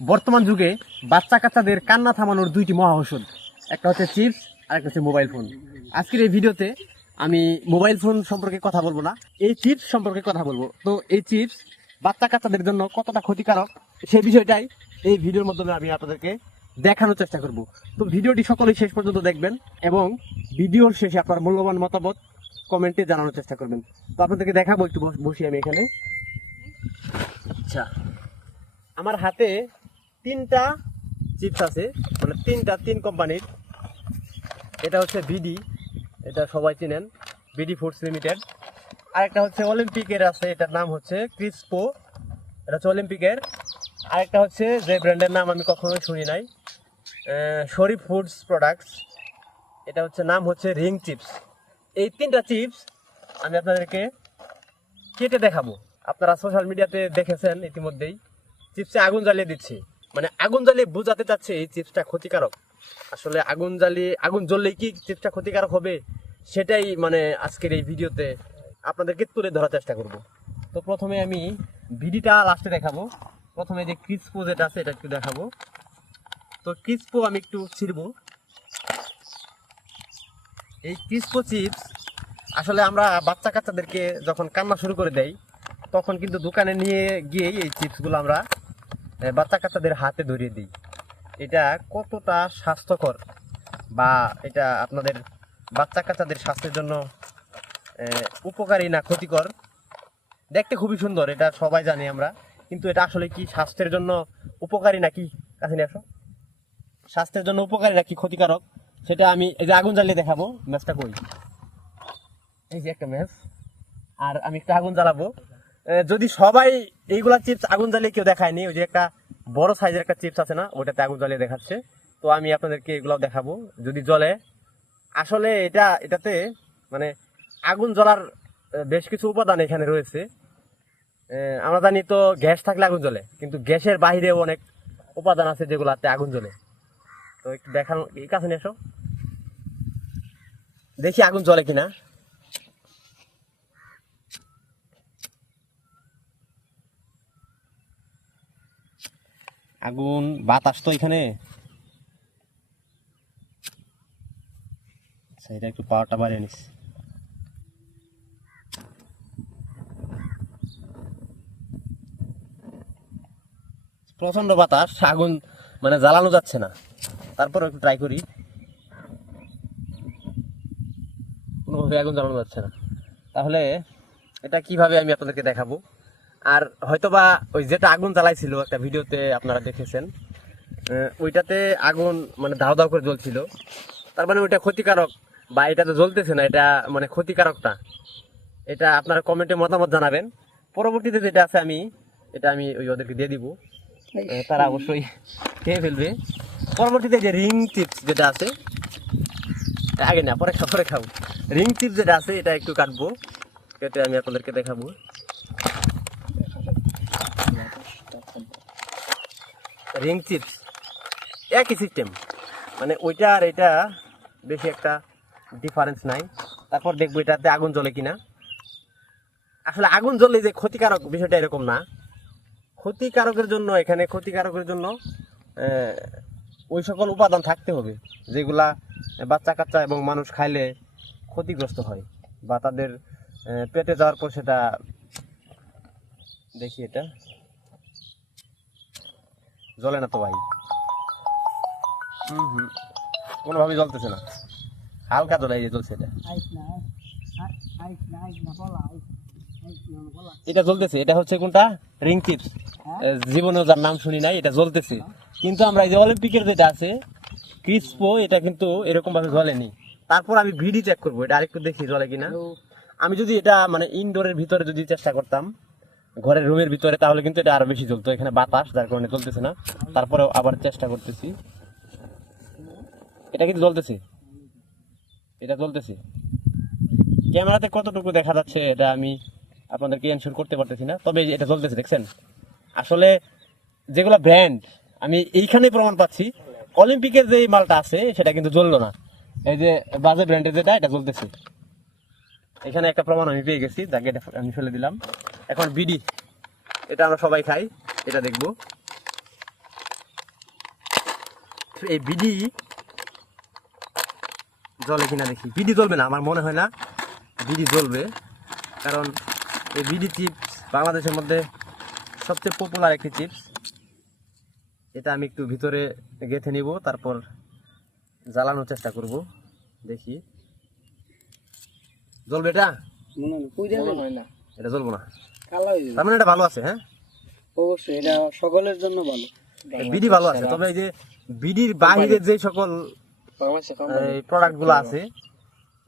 বর্তমান যুগে বাচ্চা কাচ্চাদের কান্না থামানোর দুইটি মহা ঔষধ, একটা হচ্ছে চিপস আর একটা হচ্ছে মোবাইল ফোন। আজকের এই ভিডিওতে আমি মোবাইল ফোন সম্পর্কে কথা বলবো না, এই চিপস সম্পর্কে কথা বলবো। তো এই চিপস বাচ্চা কাচ্চাদের জন্য কতটা ক্ষতিকারক সেই বিষয়টাই এই ভিডিওর মাধ্যমে আমি আপনাদেরকে দেখানোর চেষ্টা করব। তো ভিডিওটি সকলেই শেষ পর্যন্ত দেখবেন এবং ভিডিওর শেষে আপনার মূল্যবান মতামত কমেন্টে জানানোর চেষ্টা করবেন। তো আপনাদেরকে দেখাবো, একটু বসি আমি এখানে। আচ্ছা, আমার হাতে তিনটা চিপস আছে, মানে তিন কোম্পানির। এটা হচ্ছে বিডি, এটা সবাই চিনেন, বিডি ফুডস লিমিটেড। আরেকটা হচ্ছে অলিম্পিকের আছে, এটার নাম হচ্ছে ক্রিসপো, এটা হচ্ছে অলিম্পিকের। আরেকটা হচ্ছে যে ব্র্যান্ডের নাম আমি কখনোই শুনি নাই, শরীফ ফুডস প্রোডাক্টস, এটা হচ্ছে নাম হচ্ছে রিং চিপস। এই তিনটা চিপস আমি আপনাদেরকে কেটে দেখাবো। আপনারা সোশ্যাল মিডিয়াতে দেখেছেন ইতিমধ্যেই, চিপসে আগুন জ্বালিয়ে দিচ্ছে, মানে আগুন জ্বালিয়ে বোঝাতে চাচ্ছে এই চিপসটা ক্ষতিকারক। আসলে আগুন জ্বললেই কি চিপসটা ক্ষতিকারক হবে, সেটাই মানে আজকের এই ভিডিওতে আপনাদেরকে তুলে ধরার চেষ্টা করব। তো প্রথমে আমি ভিডিটা লাস্টে দেখাবো। প্রথমে যে ক্রিসপো যেটা আছে এটা একটু দেখাবো। তো ক্রিসপো আমি একটু ছিড়বো। এই ক্রিসপো চিপস আসলে আমরা বাচ্চা কাচ্চাদেরকে যখন কান্না শুরু করে দেই, তখন কিন্তু দোকানে নিয়ে গিয়েই এই চিপসগুলো আমরা বাচ্চা কাচ্চাদের হাতে ধরিয়ে দিই। এটা কতটা স্বাস্থ্যকর বা এটা আপনাদের বাচ্চা কাচ্চাদের স্বাস্থ্যের জন্য উপকারী না ক্ষতিকর, দেখতে খুবই সুন্দর, এটা সবাই জানি আমরা, কিন্তু এটা আসলে কি স্বাস্থ্যের জন্য উপকারী নাকি, কাছে নিয়ে আসো, স্বাস্থ্যের জন্য উপকারী নাকি ক্ষতিকারক সেটা আমি এই যে আগুন জ্বালিয়ে দেখাবো। ম্যাচটা কই, এই যে একটা ম্যাচ, আর আমি একটা আগুন জ্বালাবো। যদি সবাই এইগুলা চিপস আগুন জ্বালিয়ে কেউ দেখায়নি, ওই যে একটা বড় সাইজের একটা চিপস আছে না, ওটাতে আগুন জ্বালিয়ে দেখাচ্ছে। তো আমি আপনাদেরকে এগুলাও দেখাবো যদি জ্বলে। আসলে এটাতে মানে আগুন জ্বলার বেশ কিছু উপাদান এখানে রয়েছে। আমরা জানি তো গ্যাস থাকলে আগুন জ্বলে, কিন্তু গ্যাসের বাহিরেও অনেক উপাদান আছে যেগুলাতে আগুন জ্বলে। তো একটু দেখানো, এই কাছে নিয়ে এসো, দেখি আগুন জ্বলে কিনা। আগুন, বাতাস তো এখানে, আচ্ছা এটা একটু পাওয়ারটা বাড়িয়ে নিস। প্রচন্ড বাতাস, আগুন মানে জ্বালানো যাচ্ছে না, তারপর একটু ট্রাই করি, কোনোভাবে আগুন জ্বালানো যাচ্ছে না। তাহলে এটা কিভাবে আমি আপনাদেরকে দেখাবো। আর হয়তোবা ওই যেটা আগুন জ্বালাইছিল একটা ভিডিওতে আপনারা দেখেছেন, ওইটাতে আগুন মানে দাও দাও করে জ্বলছিল, তার মানে ওইটা ক্ষতিকারক, বা এটা তো জ্বলতেছে না, এটা মানে ক্ষতিকারক না। এটা আপনারা কমেন্টে মতামত জানাবেন। পরবর্তীতে যেটা আছে এটা আমি ওই ওদেরকে দিয়ে দিব, তারা অবশ্যই খেয়ে ফেলবে। পরবর্তীতে যে রিং চিপস যেটা আছে, আগে না পরে খাবো, রিং চিপস যেটা আছে এটা একটু কাটবো, কেটে আমি আপনাদেরকে দেখাবো। রিং চিপস একই সিস্টেম, মানে ওইটা আর এটা বেশি একটা ডিফারেন্স নাই। তারপর দেখবো এটাতে আগুন জ্বলে কিনা। আসলে আগুন জ্বললে যে ক্ষতিকারক বিষয়টা এরকম না, ক্ষতিকারকের জন্য ওই সকল উপাদান থাকতে হবে যেগুলা বাচ্চা কাচ্চা এবং মানুষ খাইলে ক্ষতিগ্রস্ত হয় বা তাদের পেটে যাওয়ার পর সেটা, দেখি এটা জ্বলে না তো ভাই, কোনোভাবেই জ্বলতেছে না, হালকা জ্বলে, এই যে জ্বলছে, এটা জ্বলতেছে। এটা হচ্ছে কোনটা, রিং চিপস, জীবনেও যার নাম শুনি নাই, এটা জ্বলতেছে। কিন্তু আমরা এই যে অলিম্পিকের যেটা আছে ক্রিসপো, এটা কিন্তু এরকম ভাবে জ্বলেনি। তারপর আমি ভিডি চেক করবো, এটা আরেকটু দেখি জ্বলে কিনা। আমি যদি এটা মানে ইনডোরের ভিতরে যদি চেষ্টা করতাম, ঘরের রুমের ভিতরে, তাহলে কিন্তু এটা আরো বেশি জ্বলতো, এখানে বাতাস যার কারণে জ্বলতেছে না। তারপরেও আবার চেষ্টা করতেছি, এটা কিন্তু জ্বলতেছে, এটা জ্বলতেছে। ক্যামেরাতে কতটুকু দেখা যাচ্ছে এটা আমি আপনাদেরকে এনশিওর করতে পারতেছি না, তবে এটা জ্বলতেছে, দেখছেন। আসলে যেগুলো ব্র্যান্ড আমি এইখানেই প্রমাণ পাচ্ছি, অলিম্পিকের যে মালটা আছে সেটা কিন্তু জ্বললো না, এই যে বাজে ব্র্যান্ডের যেটা, এটা জ্বলতেছে। এখানে একটা প্রমাণ আমি পেয়ে গেছি, যাকে এটা আমি ফেলে দিলাম। এখন বিডি, এটা আমরা সবাই খাই, এটা দেখবো। এই বিডি জ্বলে কিনা দেখি। বিডি জ্বলবে না, আমার মনে হয় না বিডি জ্বলবে, কারণ এই বিডি চিপস বাংলাদেশের মধ্যে সবচেয়ে পপুলার একটি চিপস। এটা আমি একটু ভিতরে গেঁথে নিব, তারপর জ্বালানোর চেষ্টা করব, দেখি জ্বলবে। এটা এটা জ্বলবো না, তার মানে এটা ভালো আছে। হ্যাঁ অবশ্যই এটা সকলের জন্য ভালো, বিডি ভালো আছে, তবে এই যে বিডির বাইরে যে সকল প্রোডাক্ট গুলো আছে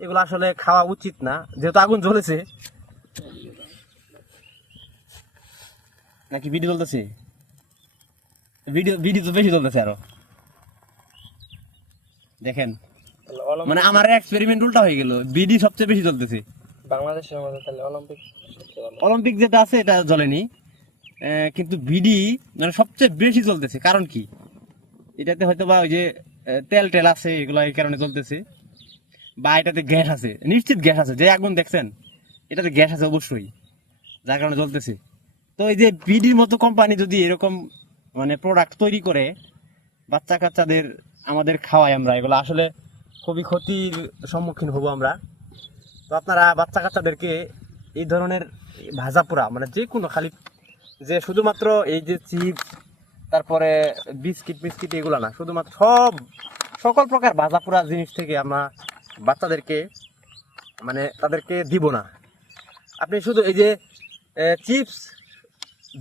এগুলো আসলে খাওয়া উচিত না, যেহেতু আগুন জ্বলেছে। নাকি বিডি জ্বলতেছে? বিডি তো বেশি জ্বলতেছে আরো, দেখেন। মানে আমার এক্সপেরিমেন্ট উল্টা হয়ে গেল, বিডি সবচেয়ে বেশি জ্বলতেছে বাংলাদেশের মধ্যে। তাহলে অলিম্পিক যেটা আছে এটা জ্বলেনি, কিন্তু বিডি মানে সবচেয়ে বেশি জ্বলতেছে। কারণ কি? এটাতে হয়তো বা ওই যে তেল টেল আছে, এগুলো এই কারণে জ্বলতেছে, বা এটাতে গ্যাস আছে, নিশ্চিত গ্যাস আছে। যে আগুন দেখছেন এটাতে গ্যাস আছে অবশ্যই, যার কারণে জ্বলতেছে। তো এই যে বিডির মতো কোম্পানি যদি এরকম মানে প্রোডাক্ট তৈরি করে বাচ্চা কাচ্চাদের আমাদের খাওয়াই, আমরা এগুলো আসলে খুবই ক্ষতির সম্মুখীন হব আমরা। তো আপনারা বাচ্চা কাচ্চাদেরকে এই ধরনের ভাজা পোড়া মানে যে কোনো খালি যে শুধুমাত্র এই যে চিপস, তারপরে বিস্কিট এগুলো না, শুধুমাত্র সকল প্রকার ভাজা পোড়া জিনিস থেকে আমরা বাচ্চাদেরকে মানে তাদেরকে দিব না। আপনি শুধু এই যে চিপস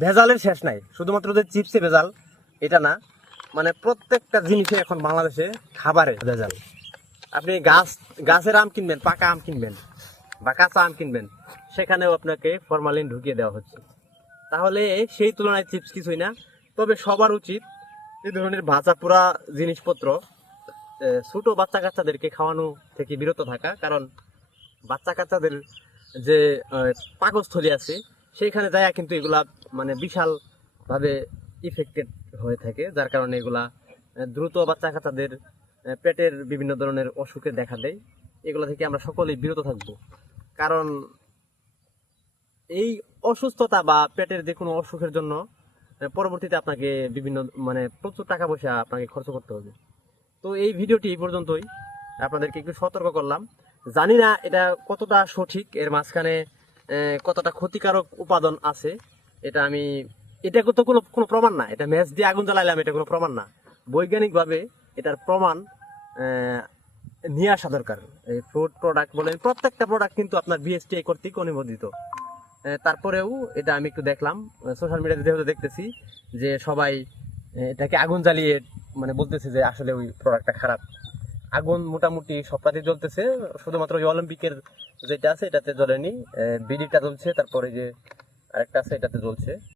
ভেজালের শেষ নাই, শুধুমাত্র যে চিপসে ভেজাল এটা না, মানে প্রত্যেকটা জিনিসে এখন বাংলাদেশে খাবারে ভেজাল। আপনি গাছের আম কিনবেন, পাকা আম কিনবেন বা কাঁচা আম কিনবেন, সেখানেও আপনাকে ফরমালিন ঢুকিয়ে দেওয়া হচ্ছে। তাহলে সেই তুলনায় চিপস কিছুই না। তবে সবার উচিত এই ধরনের ভাজা পোড়া জিনিসপত্র ছোট বাচ্চা কাচ্চাদেরকে খাওয়ানো থেকে বিরত থাকা, কারণ বাচ্চা কাচ্চাদের যে পাকস্থলী আছে সেইখানে যায় কিন্তু এগুলা মানে বিশালভাবে ইফেক্টেড হয়ে থাকে, যার কারণে এগুলা দ্রুত বাচ্চা কাচ্চাদের পেটের বিভিন্ন ধরনের অসুখে দেখা দেয়। এগুলো থেকে আমরা সকলেই বিরত থাকবো, কারণ এই অসুস্থতা বা পেটের যে কোনো অসুখের জন্য পরবর্তীতে আপনাকে বিভিন্ন মানে প্রচুর টাকা পয়সা আপনাকে খরচ করতে হবে। তো এই ভিডিওটি এই পর্যন্তই, আপনাদেরকে একটু সতর্ক করলাম। জানি না এটা কতটা সঠিক, এর মাঝখানে কতটা ক্ষতিকারক উপাদান আছে, এটা তো কোনো প্রমাণ না। এটা ম্যাচ দিয়ে আগুন জ্বালাইলাম, এটা কোনো প্রমাণ না। বৈজ্ঞানিকভাবে এটার প্রমাণ নিয়ে আসা দরকার। এই ফুড প্রোডাক্ট বলেন, প্রত্যেকটা প্রোডাক্ট কিন্তু আপনার বিএসটিআই কর্তৃক অনুমোদিত। তারপরেও এটা আমি একটু দেখলাম সোশ্যাল মিডিয়াতে, যেহেতু দেখতেছি যে সবাই এটাকে আগুন জ্বালিয়ে মানে বলতেছে যে আসলে ওই প্রোডাক্টটা খারাপ। আগুন মোটামুটি সবটাতে জ্বলতেছে, শুধুমাত্র ওই অলিম্পিকের যেটা আছে এটাতে জ্বলেনি, বিডিটা জ্বলছে, তারপরে যে আরেকটা আছে এটাতে জ্বলছে।